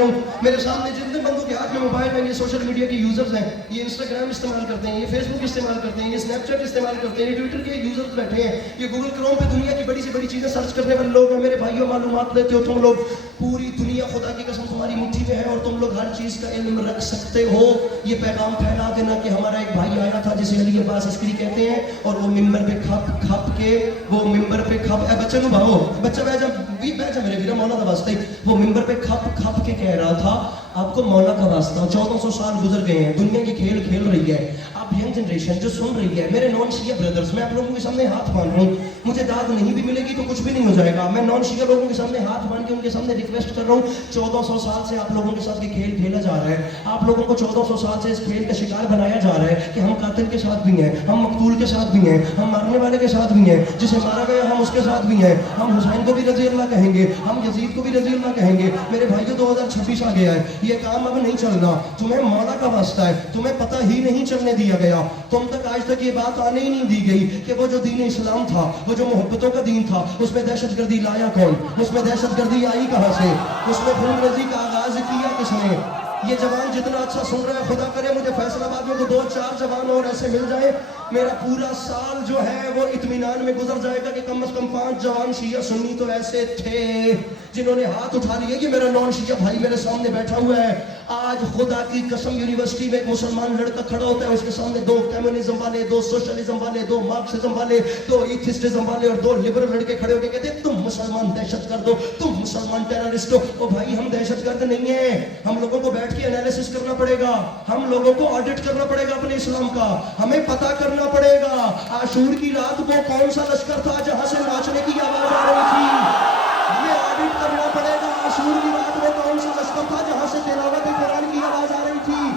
رہا ہوں. میرے سامنے جتنے بندوں کے ہاتھ میں موبائل ہیں, یہ سوشل میڈیا کے یوزرز ہیں, یہ انسٹاگرام استعمال کرتے ہیں, یہ فیس بک استعمال کرتے ہیں, یہ اسنیپ چیٹ استعمال کرتے ہیں, یہ ٹویٹر کے یوزرز بیٹھے ہیں, یہ گوگل کروم پہ دنیا کی بڑی سے بڑی چیزیں سرچ کرنے والے لوگ ہیں. میرے بھائیوں, معلومات لیتے ہو تم لوگ, پوری دنیا خدا کی قسم تمہاری مٹھی میں ہے اور تم لوگ ہر چیز کا علم رکھ سکتے ہو. یہ پیغام پھیلا دینا کہ ہمارا ایک بھائی آیا تھا جسے علی عباس عسکری کہتے ہیں, اور وہ ممبر پہ کھپ کھپ کے, وہ ممبر پہ کھپ, اے بچے نو بھاؤ, بچہ بیٹھ جا میرے ویرا, مولا کا واسطہ ہی, وہ ممبر پہ کھپ کھپ کے کہہ رہا تھا آپ کو مولا کا واسطہ. 1400 سال گزر گئے ہیں, دنیا کی کھیل کھیل رہی ہے, آپ ینگ جنریشن جو سن رہی ہے, میرے نان شیعہ بردرز, میں آپ لوگوں کے سامنے ہاتھ باندھ رہا ہوں, مجھے داد نہیں بھی ملے گی تو کچھ بھی نہیں ہو جائے گا, میں نان شیعہ لوگوں کے سامنے ہاتھ باندھ کے ان کے سامنے ریکویسٹ کر رہا ہوں. 1400 سال سے آپ لوگوں کے ساتھ یہ کھیل کھیلا جا رہا ہے, آپ لوگوں کو 1400 سال سے اس کھیل کا شکار بنایا جا رہا ہے کہ ہم قاتل کے ساتھ بھی ہیں, ہم مقتول کے ساتھ بھی ہیں, ہم مارنے والے کے ساتھ بھی ہیں, جسے مارا گیا ہم اس کے ساتھ بھی ہیں, ہم حسین کو بھی رضی اللہ کہیں گے, ہم یزید کو بھی رضی اللہ کہیں گے. میرے بھائیو 2026 آ گیا ہے, یہ کام اب نہیں چلنا. تمہیں مولا کا واسطہ ہے, تمہیں پتہ ہی نہیں چلنے دیا گیا, تم تک آج تک یہ بات آنے ہی نہیں دی گئی کہ وہ جو دین اسلام تھا, وہ جو محبتوں کا دین تھا, اس میں دہشت گردی لایا کون, اس میں دہشت گردی آئی کہاں سے, اس میں خون ریزی کا آغاز کیا کس نے. یہ جوان جتنا اچھا سن رہا ہے, خدا کرے مجھے فیصل آباد میں کو 2-4 جوان اور ایسے مل جائیں, میرا پورا سال جو ہے وہ اطمینان میں گزر جائے گا کہ کم از کم 5 جوان شیعہ سنی تو ایسے تھے جنہوں نے ہاتھ اٹھا لیے. یہ میرا نان شیعہ بھائی میرے سامنے بیٹھا ہوا ہے, آج خدا کی قسم یونیورسٹی میں ایک مسلمان لڑکا کھڑا ہوتا ہے, اس کے سامنے 2 کمیونزم والے, 2 سوشلزم والے, 2 مارکسزم والے, 2 ایتھسٹزم والے اور 2 لبرل لڑکے کھڑے ہو کے کہتے ہیں تم مسلمان دہشت گرد ہو, تم مسلمان ٹیررسٹ ہو. او بھائی, ہم دہشت گرد نہیں ہیں, ہم لوگوں کو بیٹھ کے انالیسس کرنا پڑے گا, ہم لوگوں کو آڈٹ کرنا پڑے گا اپنے اسلام کا, ہمیں پتہ کرنا پڑے گا عاشور کی رات کو کون سا لشکر تھا جہاں سے ناچنے کی آواز آ رہی تھی. ہمیں آڈٹ کرنا پڑے گا عاشور کی رات میں کون سا لشکر تھا جہاں سے تلاوت قرآن کی آواز آ رہی تھی.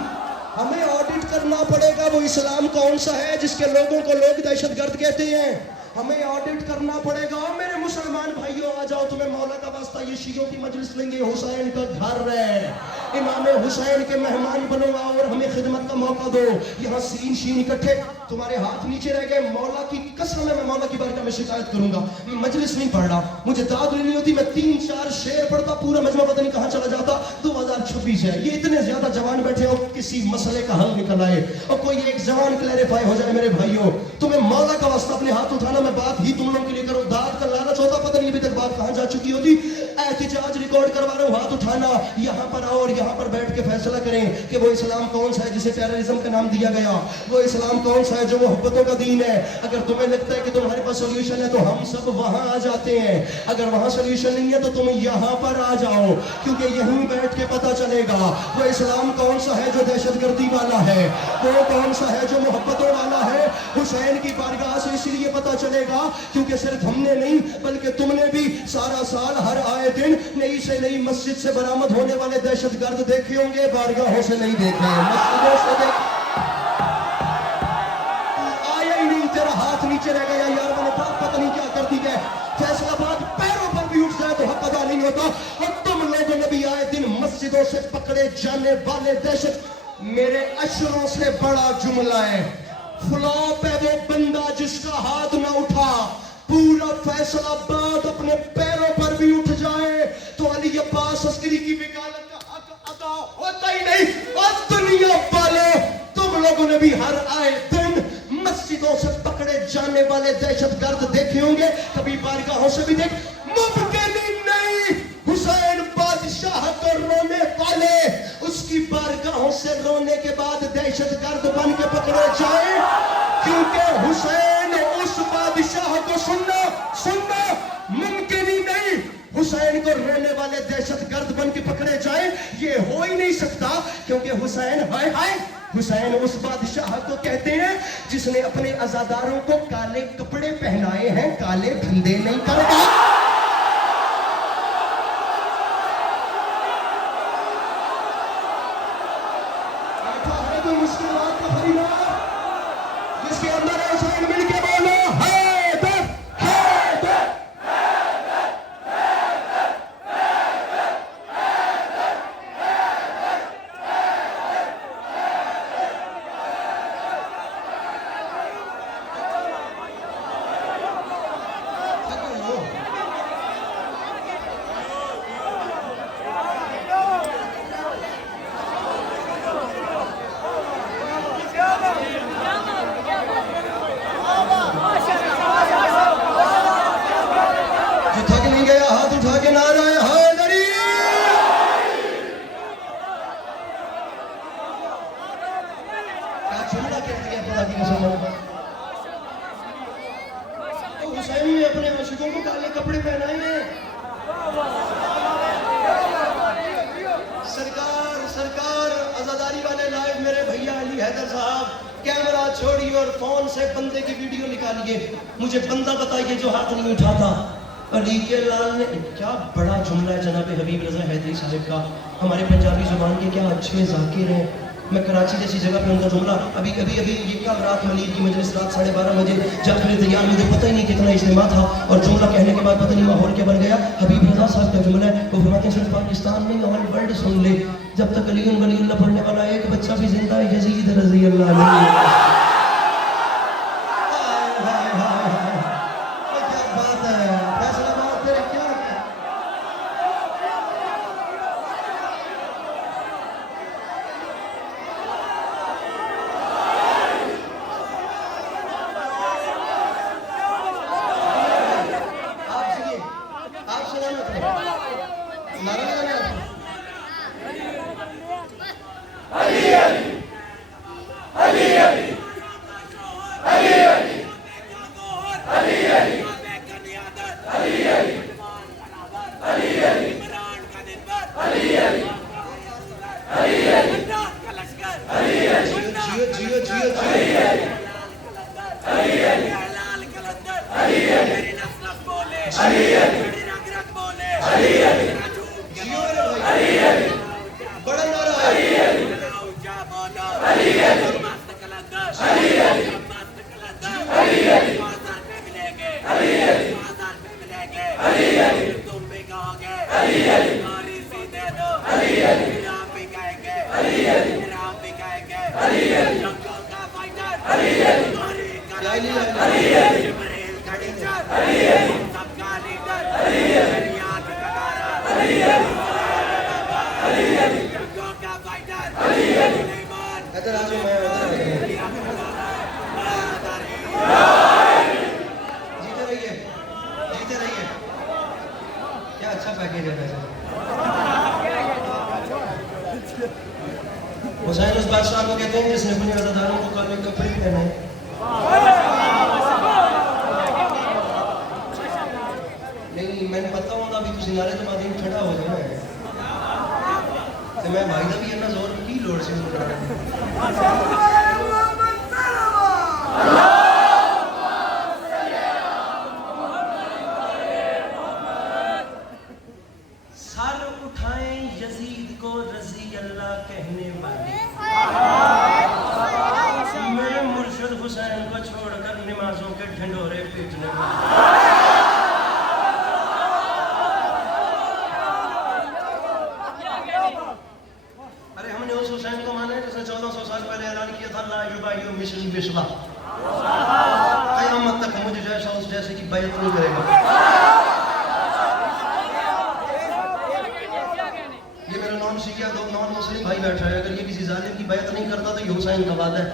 ہمیں آڈٹ کرنا پڑے گا وہ اسلام کون سا ہے جس کے لوگوں کو لوگ دہشت گرد کہتے ہیں. ہمیں آڈٹ کرنا پڑے گا. میرے مسلمان بھائیوں, آ جاؤ, تمہیں مولا کا واسطہ, یہ شیعوں کی مجلس لیں گے, حسین کا گھر ہے, امام حسین کے مہمان بنو اور ہمیں خدمت کا موقع دو. یہاں سین شین اکٹھے, تمہارے ہاتھ نیچے رہ گئے, مولا کی قسم ہے, میں مولا کی بارگاہ میں شکایت کروں گا. میں مجلس نہیں پڑھ رہا, مجھے داد نہیں ہوتی, میں 3-4 شعر پڑھتا, پورا مجمع پتہ نہیں کہاں چلا جاتا. 2026 ہے, یہ اتنے زیادہ جوان بیٹھے ہو, کسی مسئلے کا حل نکل آئے اور کوئی ایک جوان کلیریفائی ہو جائے. میرے بھائیوں, تمہیں مولا کا واسطہ اپنے ہاتھ اٹھانا, میں بات ہی تم لوگوں کے لیے کروں, داد کا لالچ ہوتا, پتہ نہیں ابھی تک بات کہاں جا چکی ہوتی. احتجاج ریکارڈ کروا رہا ہوں, ہاتھ اٹھانا, یہاں پر آؤ اور یہاں پر بیٹھ کے فیصلہ کریں کہ وہ اسلام کون سا ہے جسے ٹیررزم کا نام دیا گیا, وہ اسلام کون سا ہے جو محبتوں کا دین ہے. اگر تمہیں لگتا ہے کہ تمہارے پاس سولوشن ہے تو ہم سب وہاں آ جاتے ہیں, اگر وہاں سولوشن نہیں ہے تو تم یہاں پر آ جاؤ, کیونکہ یہیں بیٹھ کے پتہ چلے گا وہ اسلام کون سا ہے جو دہشت گردی والا ہے, وہ کون سا ہے جو محبتوں والا ہے. حسین کی بارگاہ سے اس لیے پتہ چلے گا کیونکہ صرف ہم نے نہیں بلکہ تم نے بھی سارا سال ہر آئے دن نئی سے نئی مسجد سے برآمد ہونے والے دہشت گرد دیکھے ہوں گے, بارگاہوں سے نہیں دیکھے, مسجدوں سے دیکھے. آیا ہی نہیں, تیرا ہاتھ نیچے رہ گیا یار, میں نے بات پتہ نہیں کیا کر دی ہے. فیصل آباد پیروں پر بھی اٹھ جائے تو حق ادا نہیں ہوتا, اور تم لوگوں نے بھی آئے دن مسجدوں سے پکڑے جانے والے دہشت. میرے اشروں سے بڑا جملہ ہے, فلاپ ہے وہ بندہ جس کا ہاتھ نہ اٹھا, پورا فیصل آباد اپنے پیروں پر بھی اٹھ جائے تو علی عباس عسکری کی وکالت کا حق ادا ہوتا ہی نہیں. اور دنیا والے, تم لوگوں نے بھی ہر آئے دن مسجدوں سے پکڑے جانے والے دہشت گرد دیکھے ہوں گے, کبھی بارگاہوں سے بھی دیکھ. ممکن ہی نہیں حسین بادشاہ کو رونے والے اس کی بارگاہوں سے رونے کے بعد دہشت گرد بن کے پکڑے جائیں, کیونکہ حسین اس بادشاہ کو سننا ممکن ہی نہیں. حسین کو رونے والے دہشت گرد بن کے پکڑے جائیں, یہ ہو ہی نہیں سکتا, کیونکہ حسین حسین اس بادشاہ کو کہتے ہیں جس نے اپنے عزاداروں کو کالے کپڑے پہنائے ہیں, کالے دھندے نہیں کرتا. مشکلات کا خریدار جس کے اندر حسین مل کے بولو حیدر حیدر حیدر حیدر حیدر. حسین نے اپنے عاشقوں کو کالے کپڑے پہنائے ہیں. سرکار عزاداری والے لائیو میرے بھیا علی حیدر صاحب کیمرہ چھوڑیے اور فون سے بندے کی ویڈیو نکالیے. مجھے بندہ بتائیے جو ہاتھ نہیں اٹھاتا. علی کے لال نے کیا بڑا جملہ ہے جناب حبیب رضا حیدری صاحب کا. ہمارے پنجابی زبان کے کیا اچھے ذاکر ہیں. میں کراچی جیسی جگہ پہ ان کا جملہ ابھی یہ کل رات منیر کی مجلس رات 12:30 بجے جعفر تیار مجھے پتہ ہی نہیں کتنا اجتماع تھا اور جملہ کہنے کے بعد پتہ نہیں ماحول کیا بن گیا. حبیب رضا صاحب کا جملہ ہے وہ فرماتے ہیں صرف پاکستان نہیں آل ورلڈ سن لے جب تک علی ولی اللہ پڑھنے والا ایک بچہ بھی زندہ ہے یزید رضی اللہ عنہ. حسین اس بادشاہ کو کہتے ہیں جس نے اپنے عزاداروں کو کالے کپڑے پہنائے. نہیں میں نے پتا ہوں ابھی تھی نعرے تو بعد کھڑا ہو جانا ہے تو میں بھائی کا بھی اتنا زور کی لوڑ سے سر اٹھائیں یزید کو رضی اللہ کہنے والے میرے مرشد حسین کو چھوڑ کر نمازوں کے ڈھنڈورے پیٹنے والے. ارے ہم نے اس حسین کو مانا ہے جس نے 1400 سال پہلے اعلان کیا تھا لا یبایع مثلی بصلہ قیامت تک مجھے جیسا اس جیسے کی بیعت نہیں کرے گا. یہ میرا نان شیعہ دو نان مسلم بھائی بیٹھا ہے, اگر یہ کسی ظالم کی بیعت نہیں کرتا تو یہ حسین کا وعدہ ہے.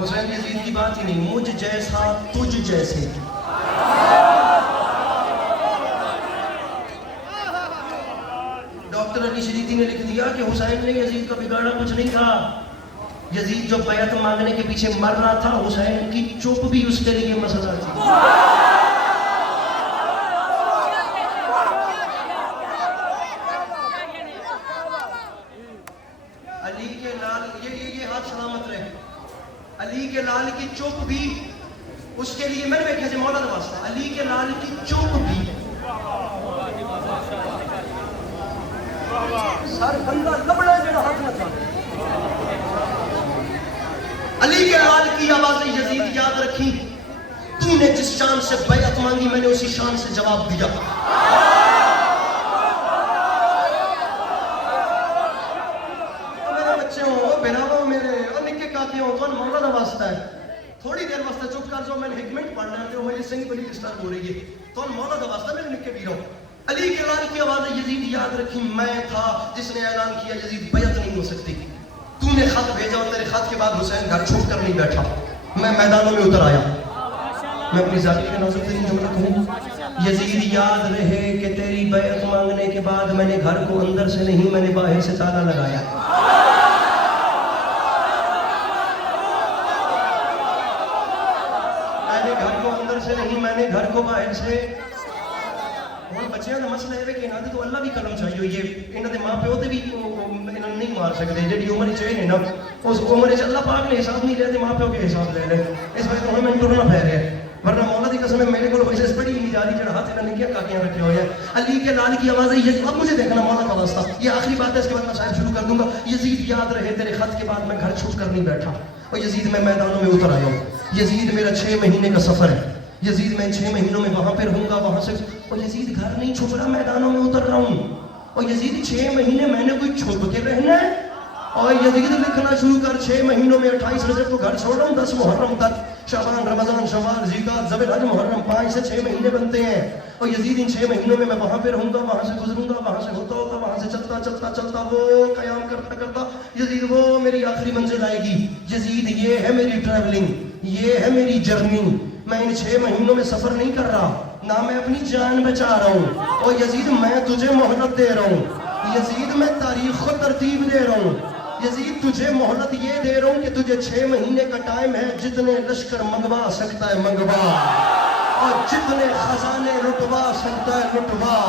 حسین یزید کی بات ہی نہیں, مجھ جیسا تجھ جیسے. ڈاکٹر علی شریفی نے لکھ دیا کہ حسین نے یزید کا بگاڑا کچھ نہیں تھا. یزید جو بیعت مانگنے کے پیچھے مر رہا تھا, حسین کی چپ بھی اس کے لیے مسئلہ تھی. علی کے لال یہ ہاتھ سلامت رہے. علی کے لال کی چپ بھی اس کے لیے, میں نے دیکھا جی مولا نواستا, علی کے لال کی چپ بھی سر بندہ لبڑا جڑا ہاتھ نہ تھا. علی کے لال کی آواز یزید یاد رکھی, تو نے جس شان سے بیعت مانگی میں نے اسی شان سے جواب دیا. میرے بچے ہوں, بناوا میرے اور نکے کاتے ہوں, تو مولا نواستا ہے. تھوڑی دیر واسطہ چپ کر جو میں نے حکمت پڑھنا ہے, جو مجھے سنگ بڑی ڈسٹرب ہو رہی ہے, تو مولا نواستا میرے نکے بھی رہو. علی کے لال کی آواز یزید یاد رکھی, میں تھا جس نے اعلان کیا یزید بیعت نہیں ہو سکتی. تو نے خط بھیجا اور تیرے خط کے بعد حسین گھر چھوڑ کر نہیں بیٹھا, میں میدانوں میں اتر آیا. میں اپنی ذاتی کے ناظر سے نہیں جملہ کہوں, یزید یاد رہے کہ تیری بیعت مانگنے کے بعد میں نے گھر کو اندر سے نہیں, میں نے باہر سے تالا لگایا. میں نے گھر کو اندر سے نہیں، میں نے گھر کو باہر سے. ہوں بچیاں کا مسئلہ ہے کہ انہوں نے تو اللہ بھی قلم چاہیے ہوئی ہے. انہوں نے ماں پیو تے بھی انہوں نہیں مار سکتے. جی عمر چاہیے نا اس عمر اللہ پاک نے حساب نہیں لیا، ماں پیو کے حساب لے لے. اس وجہ سے ہمیں ٹرنا پی رہا ہے. ورنہ مولا کی قسم ہے میرے کو ویسے بڑی نہیں جا رہی جڑا ہاتھ انہوں نے کیا کاکیاں رکھے ہوئے ہیں. علی کے لال کی آواز ہے یہ. اب مجھے دیکھنا مولا کا واسطہ، یہ آخری بات ہے، اس کے بعد میں شاید شروع کر دوں گا. یزید یاد رہے تیرے خط کے بعد میں گھر چھوٹ کر نہیں بیٹھا، اور یزید میں میدانوں میں اتر آیا ہوں. یزید میرا 6 مہینے کا سفر ہے. یزید میں 6 مہینوں میں وہاں پہ رہوں گا، وہاں سے. اور یزید گھر نہیں چھپ رہا، میدانوں میں اتر رہا ہوں. اور یزید 6 مہینے میں نے کوئی چھپ کے رہنا ہے. اور یزید لکھنا شروع کر 6 مہینوں میں 28 رجب کو گھر چھوڑ رہا ہوں، 10 محرم تک. شعبان، رمضان، شوال، ذیقعدہ، ذوالحج، حج، محرم 5 سے 6 مہینے بنتے ہیں. اور یزید ان 6 مہینوں میں وہاں پہ رہوں گا، وہاں سے گزروں گا، وہاں سے ہوتا ہوتا، وہاں سے چلتا چلتا چلتا وہ قیام کرتا کرتا یزید وہ میری آخری منزل آئے گی. یزید یہ ہے میری ٹریولنگ، یہ ہے میری جرنی. میں ان 6 مہینوں میں سفر نہیں کر رہا، نہ میں اپنی جان بچا رہا ہوں. اور یزید میں تجھے مہلت دے رہا ہوں. یزید میں تاریخ کو ترتیب دے رہا ہوں. یزید تجھے مہلت یہ دے رہا ہوں کہ تجھے 6 مہینے کا ٹائم ہے. جتنے لشکر منگوا سکتا ہے منگوا، اور جتنے خزانے لٹوا سکتا ہے لٹوا.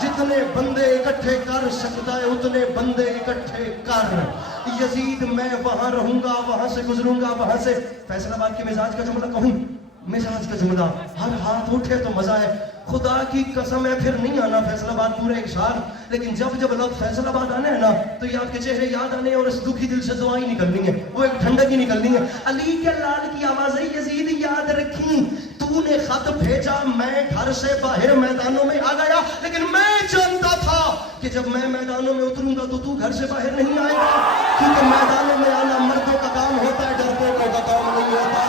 جتنے بندے اکٹھے کر سکتا ہے اتنے بندے اکٹھے کر. یزید میں وہاں رہوں گا، وہاں سے گزروں گا، وہاں سے. فیصل آباد کے مزاج کا جملہ کہوں، مزاج کا جملہ ہر ہاتھ اٹھے تو مزہ ہے. خدا کی قسم ہے پھر نہیں آنا فیصل آباد پورے 1 سال، لیکن جب لوگ فیصل آباد آنے ہیں نا تو یہ آپ کے چہرے یاد آنے ہیں، اور اس دکھی دل سے دعائیں نکلنی ہے، وہ ایک ٹھنڈک ہی نکلنی ہے. علی کے لال کی آوازیں یزید یاد رکھی. تو نے خط بھیجا، میں گھر سے باہر میدانوں میں آ گیا، لیکن میں جانتا تھا کہ جب میں میدانوں میں اتروں گا تو گھر سے باہر نہیں آئے گا، کیونکہ میدانوں میں آنا مردوں کا کام ہوتا ہے، ڈرپوکوں کا کام نہیں ہوتا.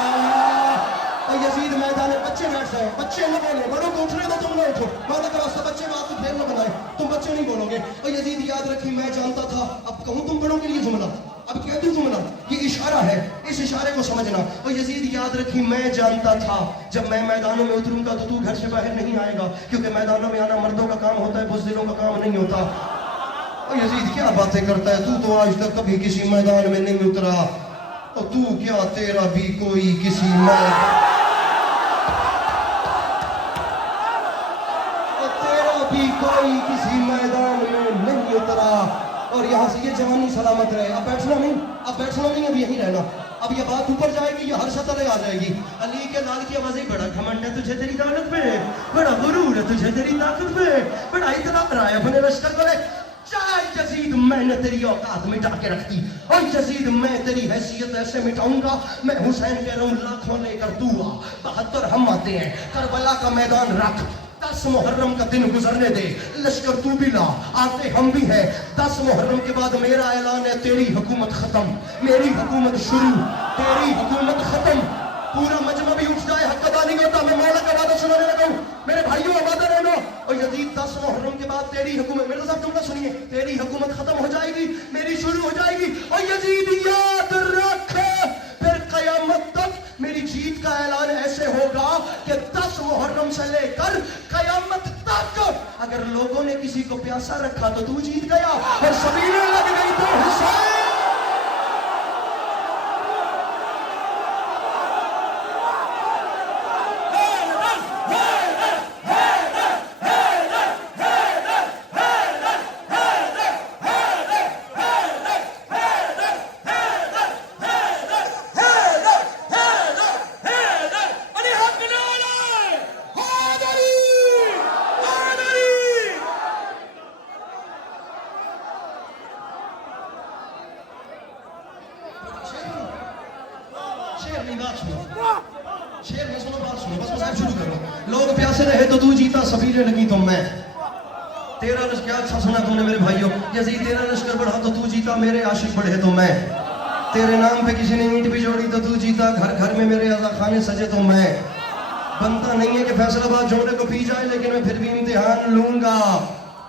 اور یزید میدان، بچے بیٹھ جائیں، بچے نہ بولیں، بڑوں کو اٹھنے دو، تم نہ اٹھو. مولا کا واسطہ بچے بات کو پھیر نہ بنائیں، تم بچے نہیں بولو گے. اور یزید یاد رکھی میں جانتا تھا. اب کہوں تم بڑوں کے لیے جملہ، اب کہہ دوں جملہ، یہ اشارہ ہے، اس اشارے کو سمجھنا. اور یزید یاد رکھی میں جانتا تھا جب میں میدانوں میں اتروں گا تو گھر سے باہر نہیں آئے گا، کیونکہ میدانوں میں آنا مردوں کا کام ہوتا ہے، بزدلوں کا کام نہیں ہوتا. اور یزید کیا باتیں کرتا ہے، تو آج تک کبھی کسی میدان میں نہیں اترا، اور تو کیا تیرا بھی کوئی کسی میدان کوئی کسی میدان میں نہیں اترا. اور یہاں سے یہ جوانی سلامت رہے. اب بیٹھنا نہیں، اب یہیں رہنا. اب یہ بات اوپر جائے گی، یہ ہر سطح آ جائے گی. علی کے لال کی آوازیں، بڑا گھمنڈ ہے تجھے تیری دولت پہ، بڑا غرور ہے تجھے تیری طاقت پہ، بڑا اطلاع رہا ہے اپنے لشکر کو. یزید میں نے تیری اوقات مٹا کے رکھ دی، اور یزید میں تیری حیثیت ایسے مٹاؤں گا. میں حسین کہہ رہا ہوں لاکھوں لے کر تو آ، 72 ہم آتے ہیں. کربلا کا میدان رکھ، 10 محرم کا دن گزرنے دے، لشکر تو بھی لا، آتے ہم بھی ہیں. 10 محرم کے بعد میرا اعلان ہے، تیری حکومت ختم، میری حکومت شروع، تیری حکومت ختم. پورا مجمع بھی اٹھ جائے، حق ادا نہیں ہوتا. میں مولا کا وعدہ سنانے لگا ہوں، میرے بھائیوں وعدہ رہنا. اور یزید 10 محرم کے بعد تیری حکومت، میرے ساتھ جملہ سنیے، تیری حکومت ختم ہو جائے گی، میری شروع ہو جائے گی. اور یزید یاد رکھ، پھر قیامت تک میری جیت کا اعلان ایسے ہوگا کہ 10 محرم سے لے کر قیامت تک اگر لوگوں نے کسی کو پیاسا رکھا تو جیت گیا، اور سبیلیں لگ گئی تو حسین. لوگ پیاسے رہے تو جیتا، سبیلیں لگی تو میں. تیرا لشکر اچھا سنا تم نے میرے بھائیوں. یزید تیرا لشکر بڑھا تو جیتا، میرے عاشق بڑھے تو میں. تیرے نام پہ کسی نے اینٹ بھی جوڑی تو جیتا، گھر گھر میں میرے عزا خانے سجے تو میں. بنتا نہیں ہے کہ فیصل آباد جوڑے کو پی جائے، لیکن میں پھر بھی امتحان لوں گا.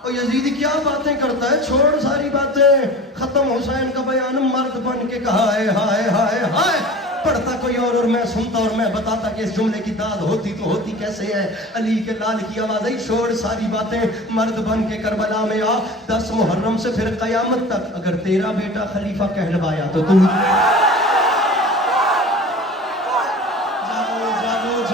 اور یزید کیا باتیں کرتا ہے، چھوڑ ساری باتیں. ختم حسین کا بیان، مرد بن کے کہا ہے ہائے ہائے ہائے. پڑھتا کوئی اور میں سنتا اور میں بتاتا کہ اس جملے کی داد ہوتی تو ہوتی کیسے ہے. علی کے لال کی آواز آئی، چھوڑ ساری باتیں، مرد بن کے کربلا میں آ. 10 محرم سے پھر قیامت تک اگر تیرا بیٹا خلیفہ کہلوایا تو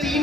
3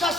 10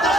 10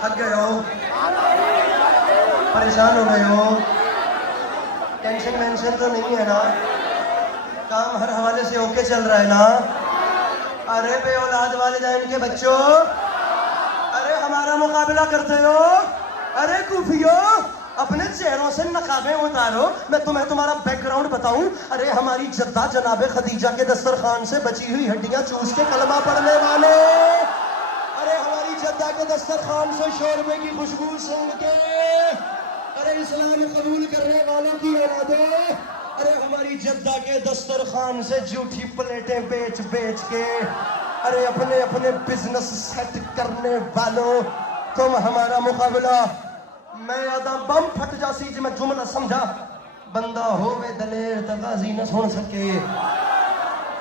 تھک گئے ہو, پریشان ہو گئے ہو, ٹینشن وینشن تو نہیں ہے نا, کام ہر حوالے سے اوکے چل رہا ہے نا. ارے بے اولاد والدین کے بچوں, ارے ہمارا مقابلہ کرتے ہو, ارے کوفیوں اپنے چہروں سے نقابیں اتارو, میں تمہیں تمہارا بیک گراؤنڈ بتاؤں. ارے ہماری جدہ جناب خدیجہ کے دسترخوان سے بچی ہوئی ہڈیاں چوس کے کلمہ پڑھنے والے, ارے ہماری جدہ کے دسترخوان سے شوربے کی خوشبو سونگھ کے, ارے اسلام قبول کرنے والوں کی اولادیں, ارے ہماری جدہ کے دسترخوان سے جھوٹی پلیٹیں بیچ بیچ کے, ارے اپنے اپنے بزنس سیٹ کرنے والوں, تم ہمارا مقابلہ. میں یادا بم پھٹ جاسی جی میں جملہ سمجھا, بندہ ہووے دلیر تا غازی نہ سن سکے,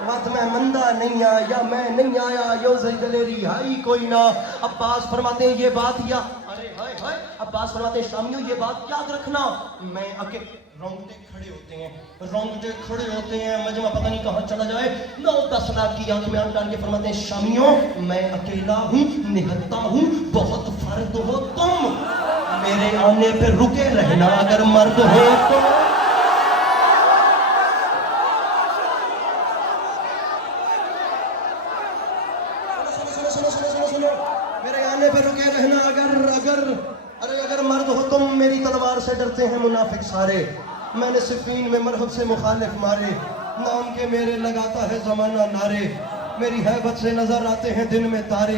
وقت میں مندہ نہیں آیا, میں نہیں آیا, یو زی دلیری ہائی کوئی نہ. عباس فرماتے ہیں یہ بات یا, ارے ہائے ہائے, عباس فرماتے ہیں شامیوں یہ بات یاد رکھنا. میں اکے رونگٹے کھڑے ہوتے ہیں, رونگٹے کھڑے ہوتے ہیں, مجمع پتہ نہیں کہاں چلا جائے. 9-10 لاکھ کی آنکھ میں آنکھ ڈال کے فرماتے ہیں شامیوں میں اکیلا ہوں, نہتا ہوں, بہت فرد ہو تم, میرے آنے پہ رکے رہنا اگر مرد ہو تو. میرے آنے پہ رکے رہنا اگر مرد ہو تم, میری تلوار سے ڈرتے ہیں منافق سارے. میں نے صفین میں مرحب سے مخالف مارے, نام کے میرے لگاتا ہے زمانہ نعرے, میری ہیبت سے نظر آتے ہیں دن میں تارے.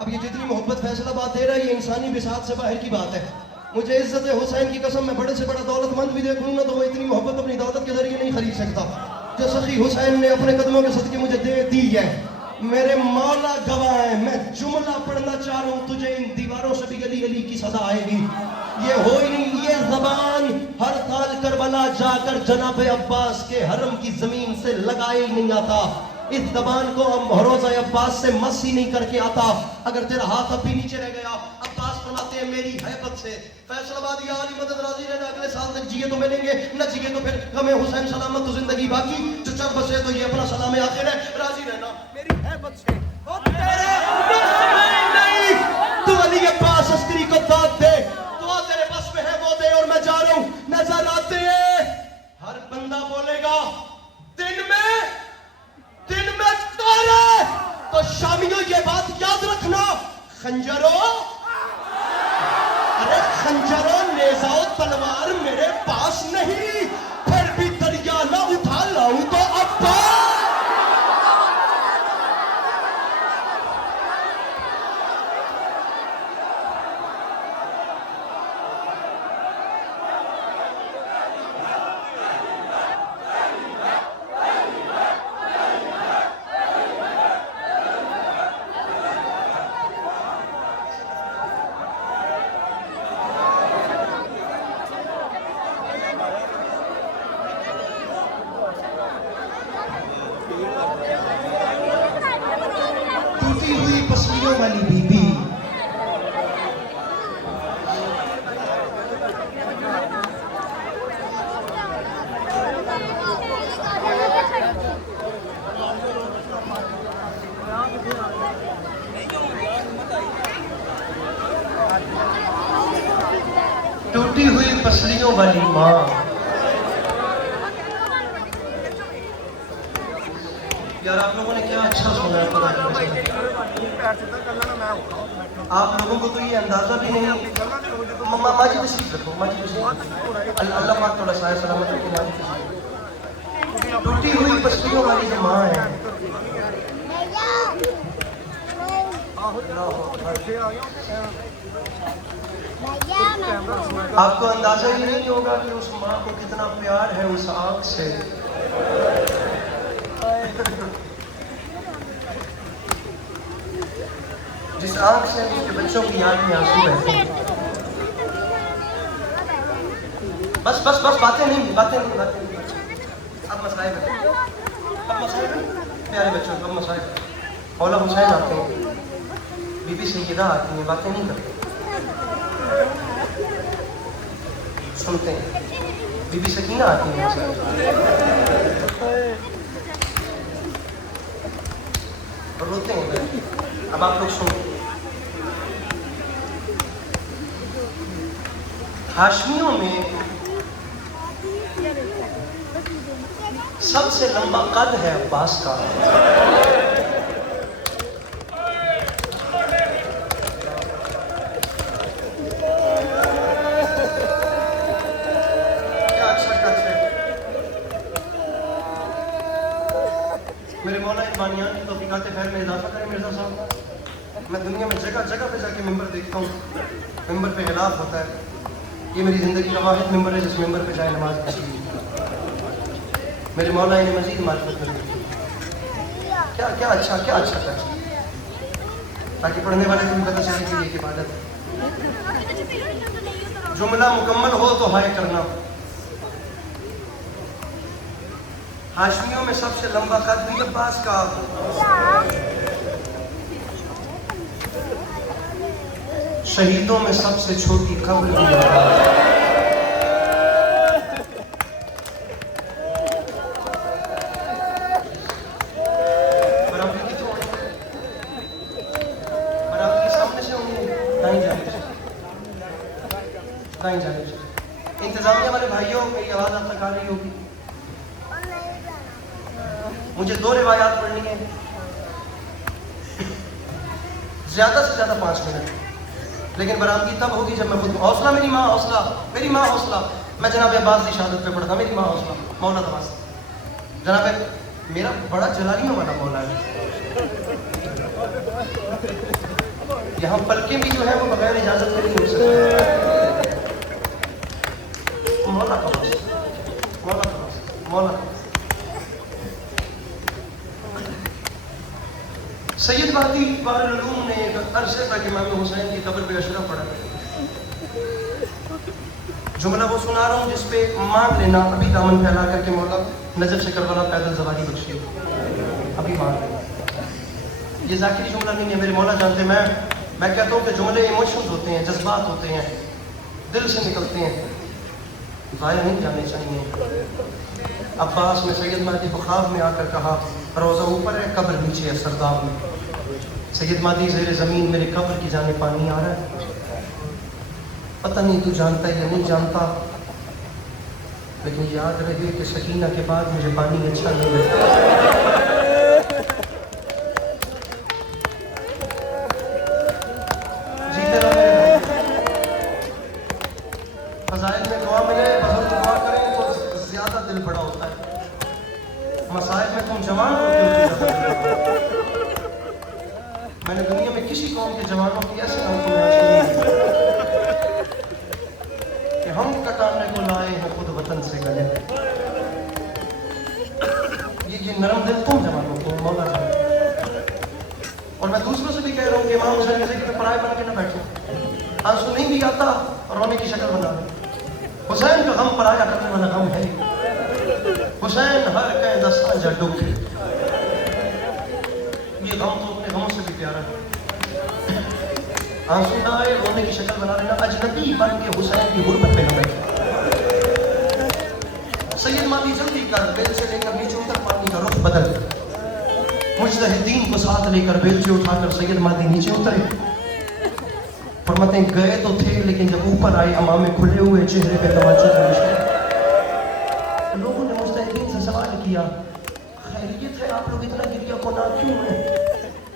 اب یہ جتنی محبت فیصل آباد دے رہا ہے یہ انسانی بساط سے باہر کی بات ہے. مجھے عزت حسین کی قسم, میں بڑے سے بڑا دولت مند بھی دیکھ لوں نا تو وہ اتنی محبت اپنی دولت کے ذریعے نہیں خرید سکتا جو سخی حسین نے اپنے قدموں کے صدقے مجھے دے دی ہے. میرے مولا گواہ ہے, میں جملہ پڑھنا چاہ رہا ہوں, تجھے ان دیواروں سے بھی گلی گلی کی صدا آئے گی. یہ ہو ہی نہیں, یہ زبان ہر سال کربلا جا کر جناب عباس کے حرم کی زمین سے لگائے ہی نہیں آتا. اس زبان کو روضہ عباس سے مس ہی نہیں کر کے آتا. اگر تیرا ہاتھ اب بھی نیچے رہ گیا, عباس فرماتے ہیں میری حیبت سے فیصل آباد یا علی مدد راضی رہنا, اگلے سال تک جیے تو ملیں گے, نہ جیے تو پھر غم حسین سلامت تو زندگی باقی, جو چل بسے تو یہ اپنا سلام آخر ہے, راضی رہنا میری حیبت سے. نہیں, تو علی عباس عسکری کو داد دے, دعا تیرے بس میں ہے وہ دے, اور میں جا رہا ہوں نظر آتے ہیں. ہر بندہ بولے گا دن میں تارے, تو شامیوں یہ بات یاد رکھنا, خنجروں, ارے خنجروں نیزہ و تلوار میرے پاس نہیں, پھر بھی دریا نہ اٹھا لاؤں تو عباس. ٹوٹی ہوئی پسلیوں والی بی بی, ٹوٹی ہوئی پسلیوں والی ماں, یار آپ لوگوں نے کیا اچھا سنا ہے خدا کی قسم. آپ لوگوں کو تو یہ اندازہ بھی نہیں. ماجی تشریف رکھو, ماجی تشریف رکھو, اللہ پاک تھوڑا سایہ سلامت رکھے. ماجی تشریف رکھو. ٹوٹی ہوئی پسلیوں والی جو ماں ہے, آپ کو اندازہ ہی نہیں ہوگا کہ اس ماں کو کتنا پیار ہے اس آنکھ سے. جس آنکھ سے اس کے بچوں کی یاد میں آنسو بہتے ہیں. بس باتیں نہیں. اب مسائل پیارے بچوں, اب مسائل. مولا حسین آتے ہیں, بی بی سیدہ آتی ہیں, باتیں نہیں کرتے, سنتے ہیں. بی بی سکینہ آتی ہیں, اور روتے ہیں. اب آپ لوگ سنو, ہاشمیوں میں سب سے لمبا قد ہے عباس کا. میرے مولا ان بانیان کی توفیقات خیر میں اضافہ کریں مرزا صاحب. میں دنیا میں جگہ جگہ پہ جا کے ممبر دیکھتا ہوں, ممبر پہ خلاف ہوتا ہے. یہ میری زندگی کا واحد ممبر ہے جس ممبر پہ جائے نماز پڑھی. میرے مولا انہیں مزید معرفت کریں. کیا کیا اچھا کر تاکہ پڑھنے والے کو بھی پتہ چلے کہ یہ عبادت ہے. جملہ مکمل ہو تو ہائے کرنا. ہاشمیوں میں سب سے لمبا قد بھی عباس کا. شہیدوں میں سب سے چھوٹی قبر بھی انتظامیہ والے بھائیوں, میری آواز آپ تک آ رہی ہوگی. مجھے 2 روایات پڑھنی ہیں, زیادہ سے زیادہ 5 منٹ, لیکن برآمدی تب ہوگی جب میں خود. حوصلہ میری ماں, حوصلہ میری ماں, حوصلہ. میں جناب عباس کی شہادت پہ پڑھتا, میری ماں حوصلہ. مولا عباس جناب میرا بڑا جلالیوں والا مولا ہے. یہاں پلکیں بھی جو ہے وہ بغیر اجازت کے نہیں ہو سکتی. مولا عباس, مولا عباس, مولا عباس. سید مہدی بحر العلوم نے عرصے تک امام حسین کی قبر پہ اشرف پڑھا. جملہ وہ سنا رہا ہوں جس پہ مانگ لینا, ابھی دامن پھیلا کر کے مولا نجف سے کربلا پیدل زواری بخشی. ابھی مانگ لینا. یہ ذاکری جملہ نہیں ہے, میرے مولا جانتے. میں کہتا ہوں کہ جملے ایموشنز ہوتے ہیں, جذبات ہوتے ہیں, دل سے نکلتے ہیں, ضائع نہیں جانے چاہیے. عباس میں سید مہدی کو خواب میں آ کر کہا روزہ اوپر ہے قبر نیچے ہے سرداب میں. سید مہدی زیر زمین میرے قبر کی جانب پانی آ رہا ہے. پتہ نہیں تو جانتا ہے یا نہیں جانتا, لیکن یاد رہے کہ سکینہ کے بعد مجھے پانی اچھا نہیں لگتا. جیتے رہو میرے بھائی. فضائل میں دعا ملے, بزرگ دعا کریں تو زیادہ دل بڑا ہوتا ہے. مسائل میں تم جوان ہوتے ہو. میں نے دنیا میں کسی قوم کے جوانوں کی ایسے قوم کو کہ ہم کٹانے کو لائے ہیں خود وطن سے گلے. یہ نرم دل تم جوانوں کو مولا جانے. اور میں دوسروں سے بھی کہہ رہا ہوں کہ امام حسین کے ذکر پہ پرائے بن کے نہ بیٹھو. آنسو نہیں بھی آتا رونے کی شکل بنا لیں. حسین کا غم پرایا کرنے والا غم ہے. حسین ہر کہیں دستان جا ڈوکے. یہ غم تو اپنے غموں سے بھی پیارا ہے. آنسو نہ آئے, رونے کی شکل بنا لینا. اجنبی بن کے حسین کی غربت پہ نہ بیٹھے. سید مہدی جلدی کر, بیل سے لے کر نیچے اتر پانی کا رخ بدل. مجتہدین کو ساتھ لے کر بیلچے اٹھا کر سید مہدی نیچے اترے. فرماتے گئے تو تھے لیکن جب اوپر آئے امامے کھلے ہوئے, چہرے پہ توجہ کا مشکل. لوگوں نے مجتہدین سے سوال کیا خیریت ہے آپ لوگ اتنا گریہ کونا کیوں ہیں؟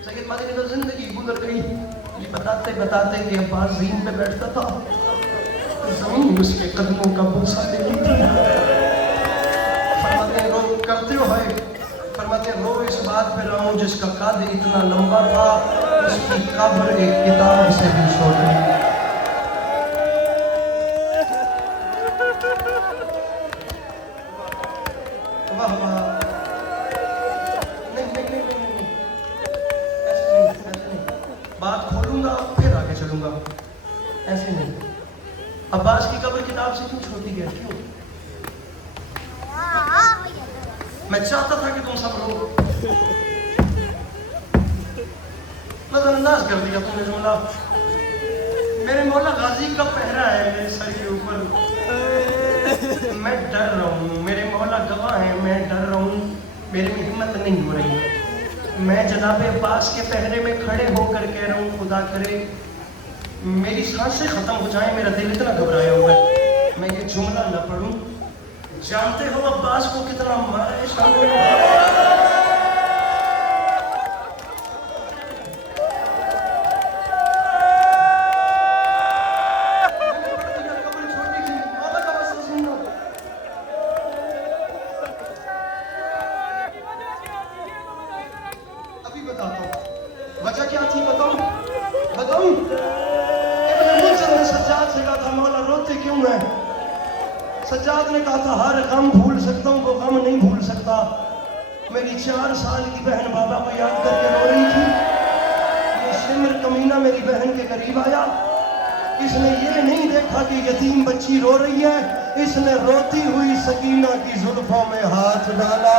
سید مہدی نے کہا زندگی گزر گئی. یہ بتاتے بتاتے کہ عباس زین پہ بیٹھتا تھا, زمین اس کے قدموں کا بوسہ دیتی تھی. فرماتے ہیں رو کرتے ہو ہے, فرماتے ہیں رو اس بات پہ رہا ہوں جس کا قد اتنا لمبا تھا اس کی قبر ایک کتاب سے بھی چھوٹی. واہ واہ. نہیں نہیں نہیں نہیں نہیں, ایسے نہیں. بات کھولوں گا پھر آگے چلوں گا, ایسے نہیں. عباس کی قبر کتاب سے کیوں چھوٹی ہے, کیوں؟ میں چاہتا تھا کہ تم سب لوگ نظر انداز کر دیا تم نے جملہ. میرے مولا غازی کا پہرا ہے میرے سر کے اوپر. میں ڈر رہا ہوں, میرے مولا گواہ ہیں, میں ڈر رہا ہوں, میرے میں ہمت نہیں ہو رہی. میں جناب عباس کے پہرے میں کھڑے ہو کر کہہ رہا ہوں خدا کرے میری سانسیں ختم ہو جائیں، میرا دل اتنا گھبرایا ہوا ہے میں یہ جملہ نہ پڑھوں. جانتے ہو عباس کو کتنا مارا ہے شام میں؟ وجہ کیا تھی بتاؤں؟ ابن منذر نے سجاد سے کہا تھا مولا روتے کیوں ہیں؟ سجاد نے کہا تھا ہر غم بھول سکتا ہوں، وہ غم نہیں بھول سکتا. میری 4 سال کی بہن بابا کو یاد کر کے رو رہی تھی. یہ شمر کمینہ میری بہن کے قریب آیا. اس نے یہ نہیں دیکھا کہ یتیم بچی رو رہی ہے، اس نے روتی ہوئی سکینہ کی زلفوں میں ہاتھ ڈالا.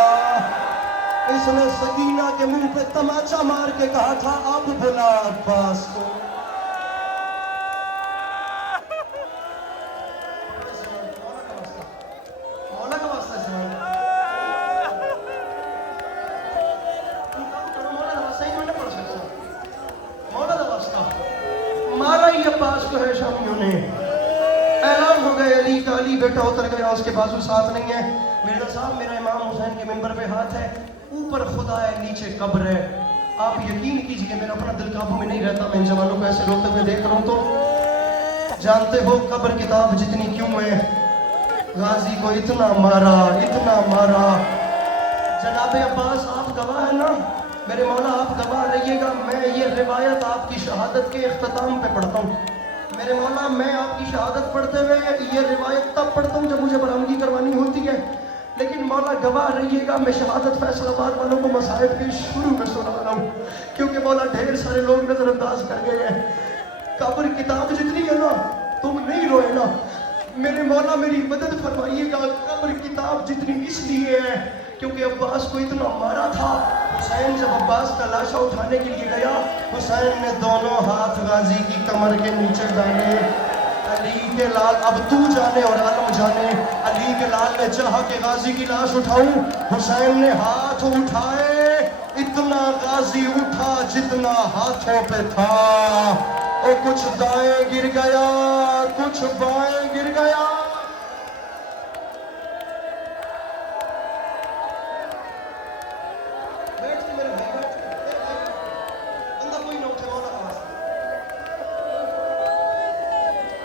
اس نے سکینہ کے منہ پہ تماچا مار کے کہا تھا اب بلا عباس کو. مولا کا واسطہ اسلام مولا کا واسطہ مارا ہی عباس کو ہے شامیوں نے. اعلان ہو گئے علی کا، علی بیٹا اتر گیا، اس کے بازو ساتھ نہیں ہے. مرزا صاحب میرا امام حسین کے منبر پہ ہاتھ ہے، اوپر خدا ہے نیچے قبر ہے. آپ یقین کیجئے میرا اپنا دل قابو میں نہیں رہتا، میں ان جوانوں کو ایسے روتے ہوئے دیکھ رہا ہوں تو جانتے ہو قبر کتاب جتنی کیوں ہے؟ غازی کو اتنا مارا اتنا مارا. جناب عباس آپ گواہ ہیں نا، میرے مولا آپ گواہ رہیے گا. میں یہ روایت آپ کی شہادت کے اختتام پہ پڑھتا ہوں. میرے مولا میں آپ کی شہادت پڑھتے ہوئے یہ روایت تب پڑھتا ہوں جب مجھے برآمدی کروانی ہوتی ہے، لیکن مولا گواہ رہیے گا میں شہادت فیصل آباد والوں کو مصائب کے شروع میں سنا رہا ہوں، کیونکہ مولا ڈھیر سارے لوگ نظر انداز کر گئے ہیں. قبر کتاب جتنی ہے نا تم نہیں روئے نا، میرے مولا میری مدد فرمائیے گا. قبر کتاب جتنی اس لیے ہے کیونکہ عباس کو اتنا مارا تھا. حسین جب عباس کا لاشا اٹھانے کے لیے گیا، حسین نے دونوں ہاتھ غازی کی کمر کے نیچے ڈالے. علی کے لال اب تو جانے اور عالم جانے، علی کے لال نے چاہا کہ غازی کی لاش اٹھاؤں، حسین نے ہاتھ اٹھائے. اتنا غازی اٹھا جتنا ہاتھوں پہ تھا، اور کچھ دائیں گر گیا کچھ بائیں گر گیا.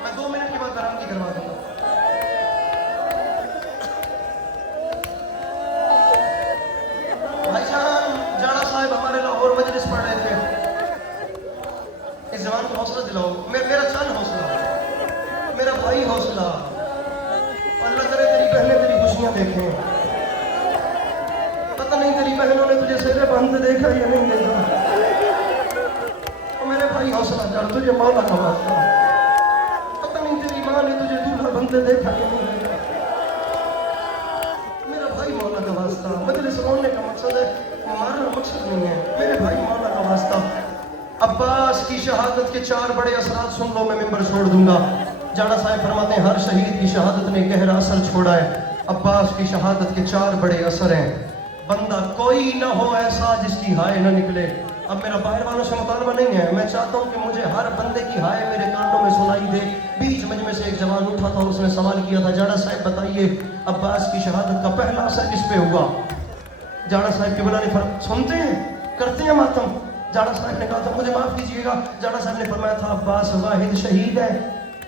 میں 2 منٹ کے بعد برآمدی کروا دوں گا. بھائی جان جاڑا صاحب ہمارے لاہور مجلس پڑھ رہے تھے، اس زبان کو حوصلہ دلاؤ. میرا چند حوصلہ، میرا بھائی حوصلہ. اللہ کرے تیری بہنیں تیری خوشیاں دیکھیں. پتہ نہیں تیری بہنوں نے تجھے سیرے باندھتے دیکھا یا نہیں دیکھا. میرے بھائی حوصلہ کر، تجھے مولا کا واسطہ. پتہ نہیں تیری ماں نے تجھے دولہا بنتے دیکھا یا نہیں دیکھا. میرا بھائی مولا کا واسطہ. مجلس رونے کا مقصد ہے، مارنا مقصد نہیں ہے. میرے بھائی مولا کا واسطہ. عباس کی شہادت کے 4 بڑے اثرات سن لو، میں ممبر چھوڑ دوں گا. جاڑا صاحب فرماتے ہیں ہر شہید کی شہادت نے گہرا اثر چھوڑا ہے. عباس کی شہادت کے 4 بڑے اثر ہیں. بندہ کوئی نہ ہو ایسا جس کی ہائے نہ نکلے. اب میرا باہر والوں سے مطالبہ نہیں ہے، میں چاہتا ہوں کہ مجھے ہر بندے کی ہائے میرے کانوں میں سنائی دے. بیچ مجمع سے ایک جوان اٹھا تھا، اس نے سوال کیا تھا جاڑا صاحب بتائیے عباس کی شہادت کا پہلا اثر کس پہ ہوا؟ جاڑا صاحب کے بلا نے سنتے ہیں کرتے ہیں ماتم. جاڑا صاحب نے کہا تھا مجھے معاف کیجیے گا. جاڑا صاحب نے فرمایا تھا عباس واحد شہید ہے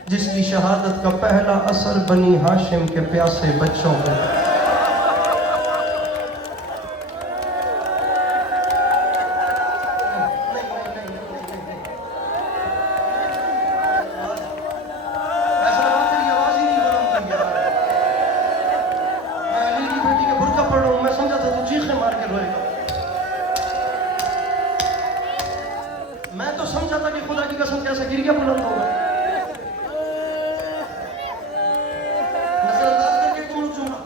جس کی شہادت کا پہلا اثر بنی ہاشم کے پیاسے بچوں پہ. میں تو سمجھا تھا کہ خدا کی قسم کیسے گر گیا بلند ہوگا. نظر انداز کر کے تم لوگ سنا.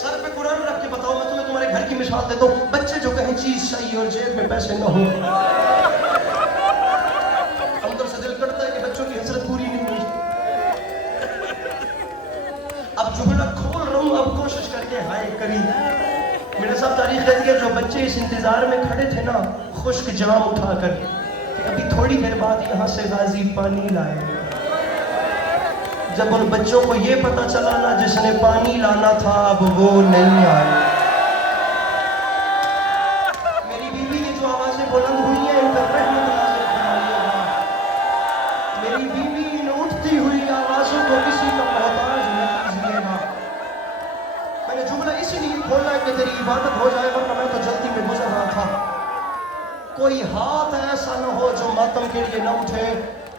سر پہ قرآن رکھ کے بتاؤ، میں تمہیں تمہارے گھر کی مثال دیتا ہوں. بچے جو کہیں چیز چاہیے اور جیب میں پیسے نہ ہوں، اندر سے دل کرتا ہے کہ بچوں کی حسرت پوری نہیں ہوئی. اب جملہ کھول رہا ہوں، اب کوشش کر کے ہائے کری. میرے ساتھ تاریخ کہتی ہے جو بچے اس انتظار میں کھڑے تھے نا خشک جام اٹھا کر کہ ابھی تھوڑی دیر بعد یہاں سے غازی پانی لائے. جب ان بچوں کو یہ پتا چلا نا جس نے پانی لانا تھا اب وہ نہیں آئے. میری بیوی کی جو آوازیں بلند ہوئی ہیں ان پر رحمت نازل فرمائیے گا. میری بیوی ان اٹھتی ہوئی آوازوں کو کسی کا محتاج نہ کیجیے گا. میں نے جملہ اسی لیے کھولا ہے کہ تیری عبادت ہو جائے ورنہ میں تو جلدی میں گزر رہا تھا. کوئی ہاتھ ایسا نہ ہو جو ماتم کے لیے نہ اٹھے.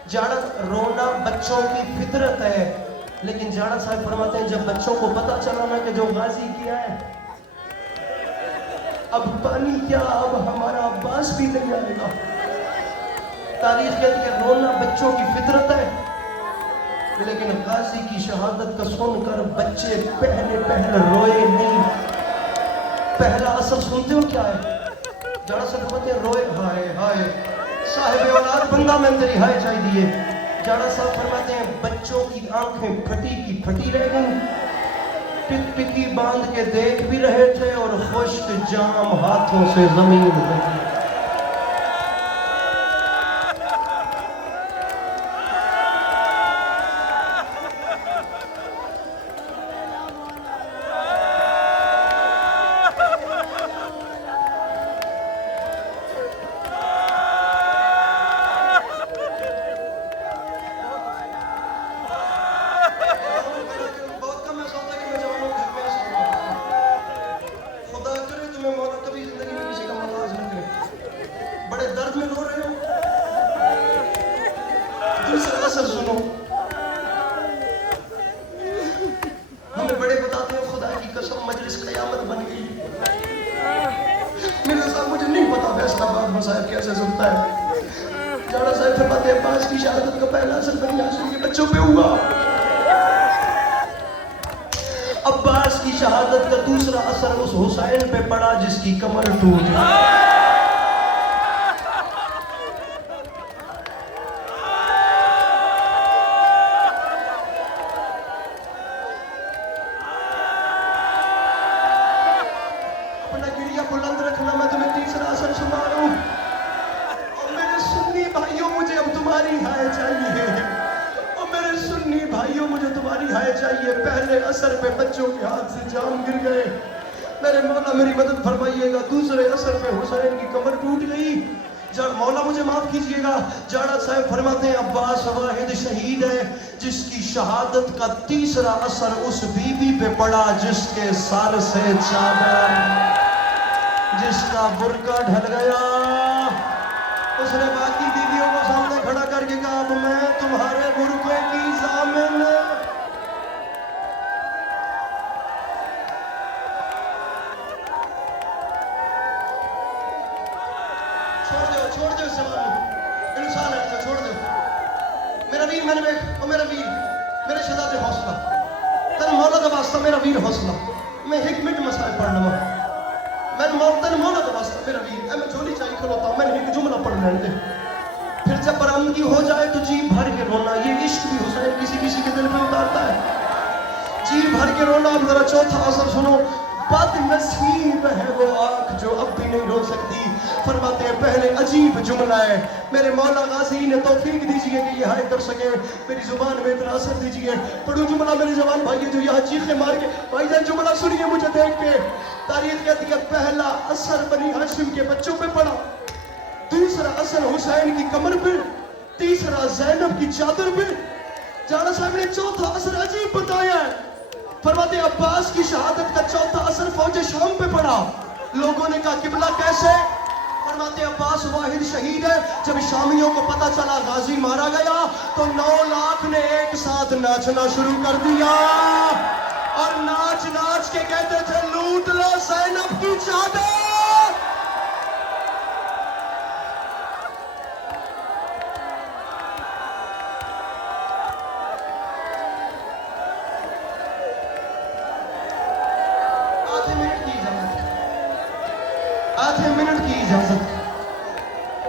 جاڑا رونا بچوں کی فطرت ہے، لیکن جاڑا صاحب فرماتے ہیں جب بچوں کو پتا چلا نا کہ جو غازی کیا ہے اب پانی کیا اب ہمارا عباس بھی نہیں آئے گا. تاریخ کہتی ہے رونا بچوں کی فطرت ہے، لیکن غازی کی شہادت کا سن کر بچے پہلے روئے نہیں. پہلا اثر سنتے ہو کیا ہے؟ جاڑا صاحب فرماتے ہیں روئے ہائے ہائے صاحب اولاد بندہ میں تیری ہائے چاہی دیے. جاڑا صاحب فرماتے ہیں بچوں کی آنکھیں پھٹی کی پھٹی رہ گئیں. ٹک ٹکی باندھ کے دیکھ بھی رہے تھے اور خشک جام ہاتھوں سے زمین لگی. ہمیں بڑے بتاتے ہیں خدا کی قسم مجلس قیامت بن گئی. میرے صاحب مجھے نہیں پتا فیصلہ آباد مسائل کیسے سنتا ہے. جاڑا صاحب فرماتے ہیں عباس کی شہادت کا پہلا اثر بنی ہاشم کے بچوں پہ ہوا. عباس کی شہادت کا دوسرا اثر اس حسین پہ پڑا جس کی کمر ٹوٹ گئی. بلند رکھنا میں تمہیں تیسرا اثر سنا رہا ہوں. اور میرے سنی بھائیوں مجھے اب تمہاری ہائے چاہیے. اور میرے سنی بھائیوں مجھے تمہاری ہائے چاہیے. پہلے اثر پہ بچوں کے ہاتھ سے جام گر گئے. میرے مولا میری مدد فرمائیے گا. دوسرے اثر پہ حسین کی کمر ٹوٹ گئی. مولا مجھے معاف کیجئے گا. جاڑا صاحب فرماتے ہیں عباس واحد شہید ہے جس کی شہادت کا تیسرا اثر اس بی بی پہ پڑا جس کے سر سے چادر جس کا برقع ڈھل گیا. اس نے باقی بیویوں کو سامنے کھڑا کر کے کہا اب میں تمہارے برقعے کی ضامن. چھوڑ دو اس زمان میں انسان ہے تو چھوڑ دو. میرا ویر میں نے بیٹھ اور میرا ویر میرے شداد حوصلہ تن مولا دا واسطہ میرا ویر حوصلہ. میں ایک منٹ مسائل پڑھ لوں. میں تن مولا دا واسطہ میرا ویر میں جھولی چاہی کھلوتا ہوں. میں نے ایک جملہ پڑھ رہے تھے. پھر جب برآمدگی ہو جائے تو جی بھر کے رونا. یہ عشق بھی حسین کسی کے دل پہ اتارتا ہے. جی بھر کے رونا. اب ذرا چوتھا اثر سنو. بد نصیب ہے وہ آنکھ جو اب بھی نہیں رو سکتی. فرماتے ہیں پہلے عجیب جملہ ہے. میرے مولا غازی نے توفیق دیجئے کہ یہ ہائے کر سکے. میری زبان میں اتنا اثر دیجئے. پڑھو جملہ میرے جوان بھائی جو یہاں چیخے مار کے بھائی جان جملہ سنیے مجھے دیکھ کے. تاریخ کہتی ہے پہلا اثر بنی ہاشم کے بچوں پہ پڑا. دوسرا اثر حسین کی کمر پہ. تیسرا زینب کی چادر پہ. جاڑا صاحب نے چوتھا اثر عجیب بتایا ہے. فرماتے عباس کی شہادت کا چوتھا اثر فوج شام پہ پڑا. لوگوں نے کہا قبلہ کیسے؟ فرماتے عباس واحد شہید ہے. جب شامیوں کو پتا چلا غازی مارا گیا تو 9 لاکھ نے ایک ساتھ ناچنا شروع کر دیا اور ناچ ناچ کے کہتے تھے لوٹ لو زینب کی چادر. آدھے منٹ کی اجازت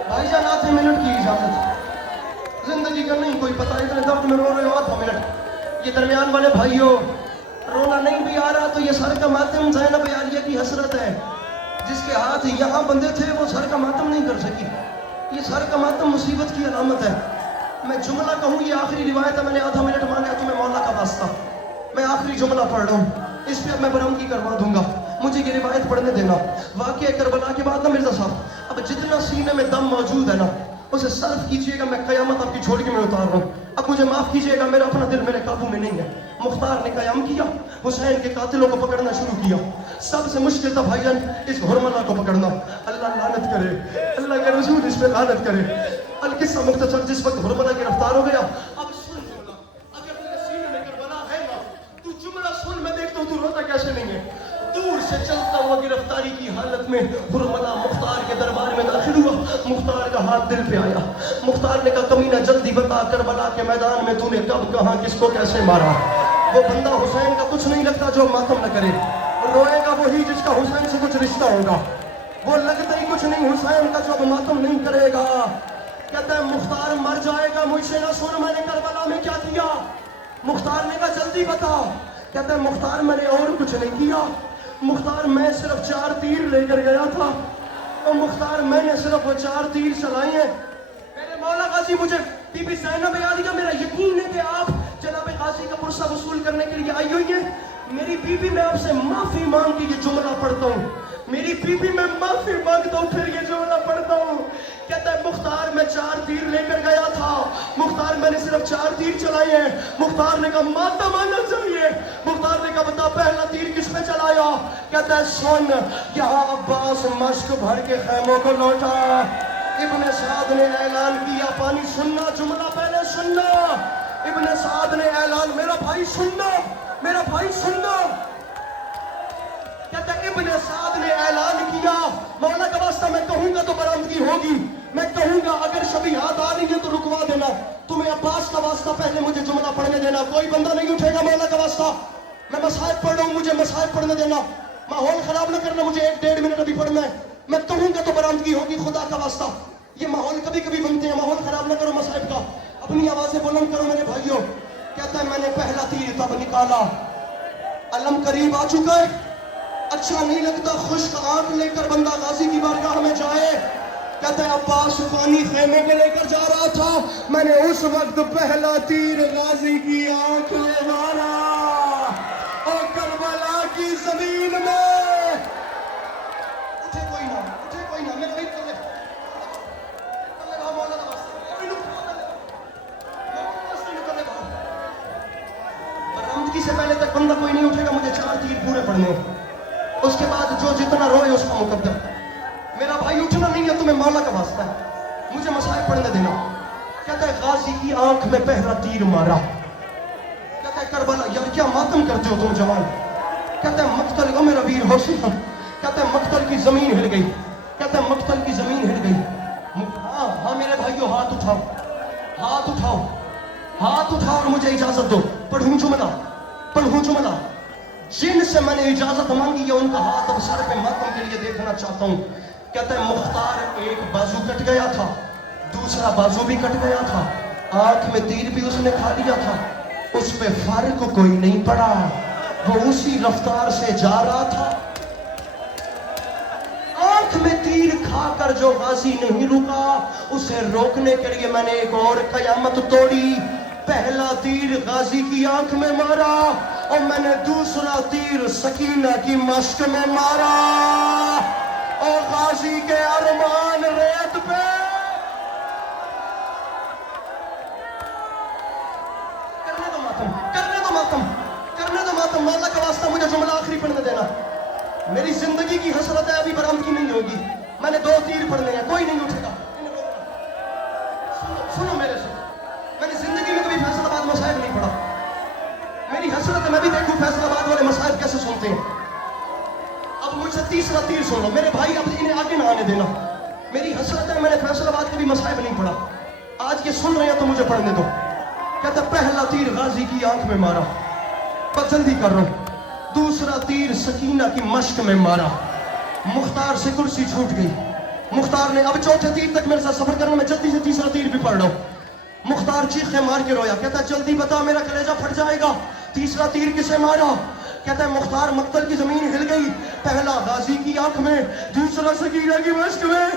بھائی جان. آدھے منٹ کی اجازت. زندگی کا نہیں کوئی پتہ. اتنے درد میں رو رہے ہو. آدھا منٹ. یہ درمیان والے بھائیوں رونا نہیں بھی آ رہا تو یہ سر کا ماتم زینب عالیہ کی حسرت ہے. جس کے ہاتھ یہاں بندے تھے وہ سر کا ماتم نہیں کر سکی. یہ سارے کا ماتم مصیبت کی علامت ہے. میں جملہ کہوں, یہ آخری روایت ہے, میں نے آدھا منٹ مانگا تمہیں مولا کا واسطہ. میں آخری جملہ پڑھ رہا ہوں, اس پہ اب میں برہمگی کروا دوں گا, مجھے یہ روایت پڑھنے دینا. واقعہ کربلا کے بعد نا مرزا صاحب, اب جتنا سینے میں دم موجود ہے نا اسے صرف کیجئے گا, میں قیامت آپ کی چھوڑ کے میں اتار رہا ہوں. اب مجھے معاف کیجئے گا, میرا اپنا دل میرے قابو میں نہیں ہے. مختار نے قیام کیا, حسین کے قاتلوں کو پکڑنا شروع کیا. سب سے مشکل تھا بھائی جان اس حرملہ کو پکڑنا. اللہ لعنت کرے, اللہ کے رسول اس پہ لعنت کرے. القصہ مختصر, جس وقت حرملہ گرفتار ہو گیا, اب سن جملہ, اگر تیرے سینے میں کربلا ہے نا تو جملہ سن, میں دیکھتا ہوں تو روتا کیسے نہیں ہے. دور سے چلتا ہوا گرفتاری کی حالت میں حرملہ مختار کے دربار میں داخل ہوا. مختار کا ہاتھ دل پہ آیا. مختار نے کہا کمینہ جلدی بتا, کربلا کے میدان میں تو نے کب کہاں کس کو کیسے مارا. وہ بندہ حسین کا کچھ نہیں لگتا جو ماتم نہ کرے, روئے گا وہی جس کا حسین سے کچھ رشتہ ہوگا. وہ لگتا ہی کچھ نہیں حسین کا جو ماتم نہیں کرے گا. کہتا ہے مختار مر جائے گا, مجھ سے نہ سن میں نے کربلا میں کیا کیا. مختار نے کہا جلدی بتا. کہتا ہے مختار میں نے اور کچھ نہیں کیا. مختار میں صرف 4 تیر لے کر گیا تھا, اور مختار میں نے صرف وہ 4 تیر چلائے ہیں. میرے مولا غازی مجھے بی بی زینب یاد کیا, میرا یقین ہے کہ آپ جناب غازی کا پرسہ وصول کرنے کے لیے آئی ہوئی ہیں. میری بی بی میں آپ سے معافی مانگ کے یہ جملہ پڑھتا ہوں. میری بی بی میں معافی مانگتا ہوں پھر یہ جملہ پڑھتا ہوں. کہتا ہے مختار میں 4 تیر لے کر گیا تھا, مختار میں نے صرف 4 تیر چلائے ہیں. مختار نے کہا ماتم آنا چاہیے. مختار نے کہا بتا پہلا تیر کس پہ چلایا. کہتا ہے سن, یہاں عباس مشک بھر کے خیموں کو لوٹا. ابن سعد نے اعلان کیا, پانی سننا, جملہ پہلے سننا. ابن سعد نے اعلان, میرا بھائی سننا, میرا بھائی سننا. کہتا ہے ابن سعد نے اعلان کیا, مولا کا واسطہ میں کہوں گا تو برآمدگی ہوگی, میں کہوں گا اگر شبیہات آ رہی ہیں تو رکوا دینا. تمہیں عباس کا واسطہ پہلے مجھے جملہ پڑھنے دینا. کوئی بندہ نہیں اٹھے گا مولا کا واسطہ, میں مصائب پڑھ رہا ہوں, مجھے مصائب پڑھنے دینا. ماحول خراب نہ کرنا, مجھے 1-1.5 منٹ ابھی پڑھنا ہے. میں کہوں گا تو برآمدگی ہوگی, خدا کا واسطہ. یہ ماحول کبھی کبھی بنتے ہیں, ماحول خراب نہ کرو مصائب کا. اپنی آوازیں بلند کرو میرے بھائیوں. کہتا ہے میں نے پہلا تیر تب نکالا, علم قریب آ چکا ہے, اچھا نہیں لگتا خشک آنکھ لے کر بندہ غازی کی بارگاہ میں جائے. کہتا ہے عباس پانی خیمے کے لے کر جا رہا تھا, میں نے اس وقت پہلا تیر غازی کی آنکھ میں مارا, اور کربلا کی زمین میں. اٹھے کوئی نہ, اٹھے کوئی نہ, میرے بھائی چلے چلے بھاؤ مولا کا واسطہ, کوئی نہ برآمدگی سے پہلے تک بندہ کوئی نہیں اٹھے گا. مجھے 4 تیر پورے پڑھنے, اس کے بعد جو جتنا روئے اس کا مقدر. میرا بھائی اٹھنا نہیں ہے, تمہیں مولا کا واسطہ ہے, مجھے مصائب پڑھنے دینا. کہتا ہے غازی کی آنکھ میں پہلا تیر مارا. کہتا ہے کربلا, یار کیا ماتم کرتے ہو تم جوان. کہتا ہے مقتل, او میرا ویر حوصلہ. کہتا ہے مقتل کی زمین ہل گئی. کہتا ہے مقتل کی زمین ہل گئی. ہاں ہاں میرے بھائیو, ہاتھ اٹھاؤ, ہاتھ اٹھاؤ, ہاتھ اٹھاؤ اور مجھے اجازت دو. پڑھوں جملہ, پڑھوں جملہ. جن سے میں نے اجازت مانگی ہے ان کا ہاتھ اب سر پہ ماتم کے لیے دیکھنا چاہتا ہوں. کہتا ہے مختار ایک بازو کٹ گیا تھا, دوسرا بازو بھی کٹ گیا تھا, آنکھ میں تیر بھی اس نے کھا لیا تھا, اس پہ فرق کوئی نہیں پڑا, وہ اسی رفتار سے جا رہا تھا. آنکھ میں تیر کھا کر جو غازی نہیں رکا, اسے روکنے کے لیے میں نے ایک اور قیامت توڑی. پہلا تیر غازی کی آنکھ میں مارا, اور میں نے دوسرا تیر سکینہ کی مشک میں مارا, اور غازی کے ارمان ریت پہ. کرنے دو ماتم, کرنے دو ماتم, کرنے دو ماتم. مولا کا واسطہ مجھے جملہ آخری پڑھنے دینا. میری زندگی کی حسرت ہے, ابھی برآمدگی نہیں ہوگی. میں نے 2 تیر پڑھنے ہیں, کوئی نہیں اٹھے گا. سنو میرے سے, میں نے زندگی میں کبھی فیصل آباد مصائب نہیں پڑھا. میری حسرت ہے, میں بھی دیکھوں فیصل آباد والے مصائب کیسے سنتے ہیں. اب مجھ سے تیسرا تیر سن لو میرے بھائی, اب انہیں آگے نہ آنے دینا. میری حسرت ہے, میں نے فیصل آباد کبھی مصائب نہیں پڑھا. آج یہ سن رہے ہیں تو مجھے پڑھنے دو. کہتا پہلا تیر غازی کی آنکھ میں مارا, بس جلدی کر رہا ہوں. دوسرا تیر سکینہ کی مشک میں مارا, مختار سے کرسی چھوٹ گئی. مختار نے, اب چوتھے تیر تک میرے ساتھ سفر کرنا, میں جلدی سے تیسرا تیر بھی پڑھ رہا ہوں. مختار چیخے مار کے رویا. کہتا جلدی بتا, میرا کلیجہ پھٹ جائے گا. تیسرا تیر کسے مارا. کہتا ہے مختار مقتل کی زمین ہل گئی, پہلا غازی کی آنکھ میں, دوسرا سکینہ کی مشک میں,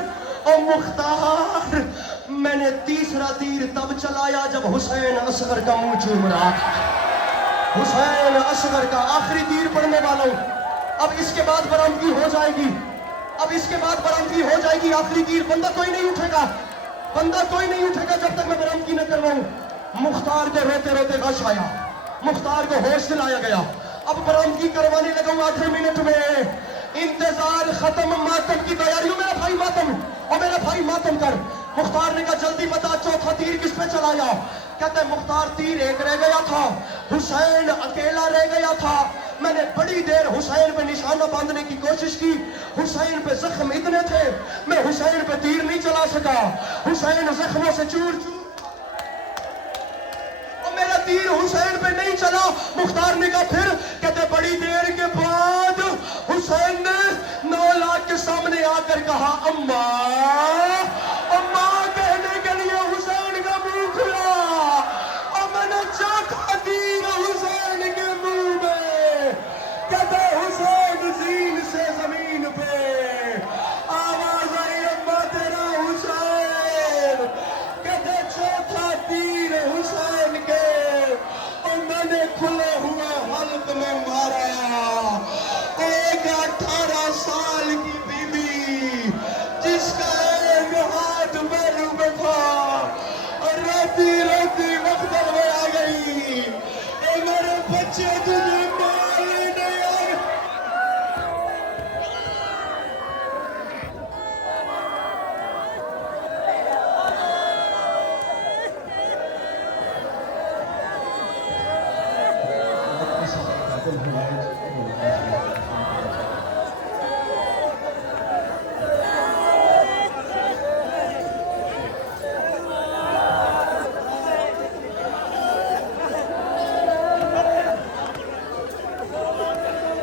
اور مختار نے تیسرا تیر تب چلایا جب حسین اصغر کا منہ چوم رہا تھا. حسین اصغر کا آخری تیر پڑنے والوں. اب اس کے بعد برآمدگی ہو جائے گی. اب اس کے بعد برآمدگی ہو جائے گی. آخری تیر. بندہ کوئی نہیں اٹھے گا. بندہ کوئی نہیں اٹھے گا جب تک میں برآمدگی نہ کرواؤں. مختار کو روتے روتے غش آیا. مختار کو ہوش دلایا گیا. اب برآمدگی کروانے لگا ہوں آخری منٹ میں. انتظار ختم. ماتم کی تیاریوں. میرا بھائی ماتم. اور میرا بھائی ماتم کر. مختار نے کہا جلدی بتا چوتھا تیر کس پہ چلایا. کہتے ہیں مختار تیر ایک رہ گیا تھا. حسین اکیلا رہ گیا تھا. میں نے بڑی دیر حسین پہ نشانہ باندھنے کی کوشش کی. حسین پہ زخم اتنے تھے میں حسین پہ تیر نہیں چلا سکا. حسین زخموں سے چور چور اور میرا تیر حسین پہ نہیں چلا. مختار نے کہا پھر. کہتے بڑی دیر کے بعد حسین نے 9 لاکھ کے سامنے آ کر کہا اماں اماں کہنے کے لیے حسین کا منہ کھلا اور میں نے چاکھا تیر حسین کے منہ میں. کہتے حسین زین سے زمین پہ آواز آئی اماں تیرا حسین. کہتے چوتھا تیر حسین کے اور میں نے کھلے ہوئے حلق میں مارا. ایک 18 سال کی بیوی جس کا ایک ہاتھ پہلو میں تھا اور روتی روتی مقبر میں آ گئی. اے میرے بچے تجھے مال نہیں آئے.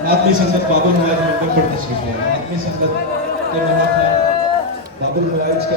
آدمی سنگت باب الملائج منبر پر تشریف لے. آدمی سنگت کے منافع باب الملائج کے